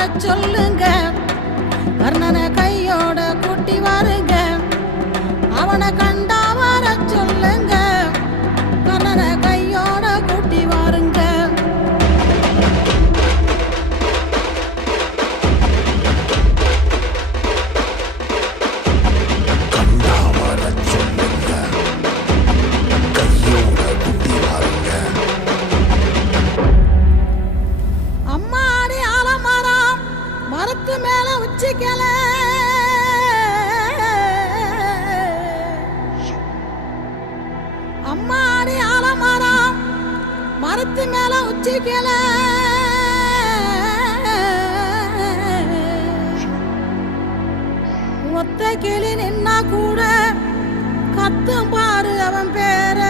வர சொல்லுங்க, கர்ணனை கையோட கூட்டி வாருங்க. அவனை கண்டா வர சொல்லுங்க, கர்ணனை கையோட கூட்டி வாருங்க. அம்மாடி ஆலமரம் மரத்து மேல உச்சிக்கல, அம்மாடி ஆலமரம் மரத்து மேல உச்சிக்கல. ஒத்த கிளி நின்னா கூட கத்தும் பாரு அவன் பேர.